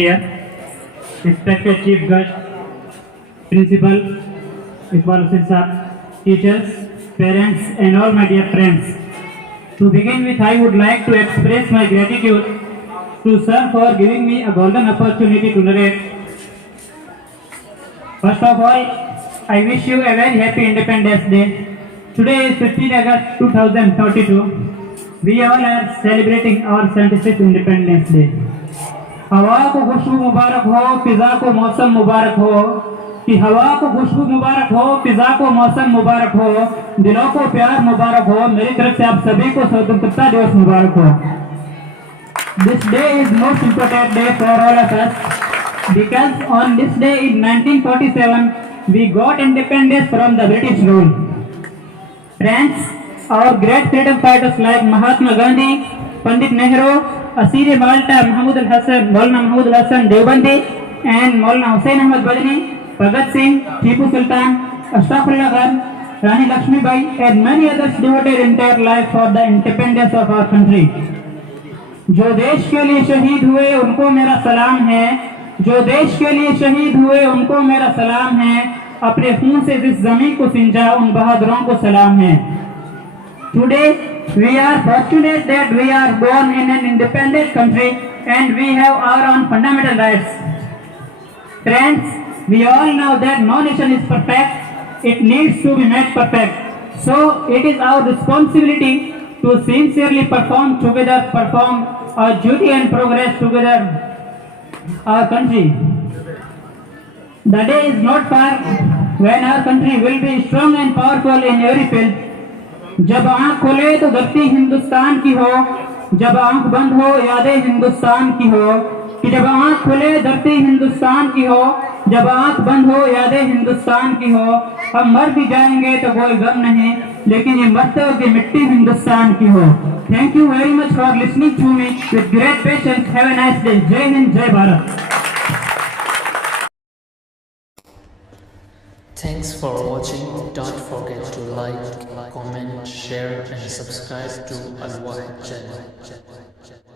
Here, respected chief guest, principal, Iqbal Hussain Sir, teachers, parents, and all my dear friends. To begin with, I would like to express my gratitude to Sir for giving me a golden opportunity to narrate. First of all, I wish you a very happy Independence Day. Today is 15 August 2032. We all are celebrating our 76th Independence Day. हवा को खुशबू मुबारक हो, फिजा को मौसम मुबारक हो, कि हवा को खुशबू मुबारक हो, फिजा को मौसम मुबारक हो, दिलों को प्यार मुबारक हो। मेरी तरफ से आप सभी को स्वतंत्रता दिवस मुबारक हो। This day is most important day for all of us because on this day in 1947 we got independence from the British rule. Friends, our great freedom fighters like Mahatma Gandhi, Pandit Nehru, Asir Malta, Maulana Mahmud Hassan Deobandi, and Maulana Hussain Ahmad Badni, Bhagat Singh, Tipu Sultan, Ashrafullah Khan, Rani Lakshmi Bai, and many others devoted entire life for the independence of our country. जो देश के लिए शहीद हुए उनको मेरा सलाम है, जो देश के लिए शहीद हुए उनको मेरा सलाम है, अपने खून से जिस जमीन को सिंचा उन बहादुरों को सलाम है। Today we are fortunate that we are born in an independent country and we have our own fundamental rights. Friends, we all know that no nation is perfect, it needs to be made perfect. So it is our responsibility to sincerely perform our duty and progress together our country. The day is not far when our country will be strong and powerful in every field. जब आँख खोले तो धरती हिंदुस्तान की हो, जब आँख बंद हो यादें हिंदुस्तान की हो, कि जब आँख खोले धरती हिंदुस्तान की हो, जब आँख बंद हो यादें हिंदुस्तान की हो। हम मर भी जाएंगे तो कोई गम नहीं, लेकिन ये मरते की मिट्टी हिंदुस्तान की हो। Thank you very much for listening to me with great patience. Have a nice day. जय हिंद, जय Bharat. Thanks for watching. Don't forget to like, comment, share and subscribe to Al Wahid channel.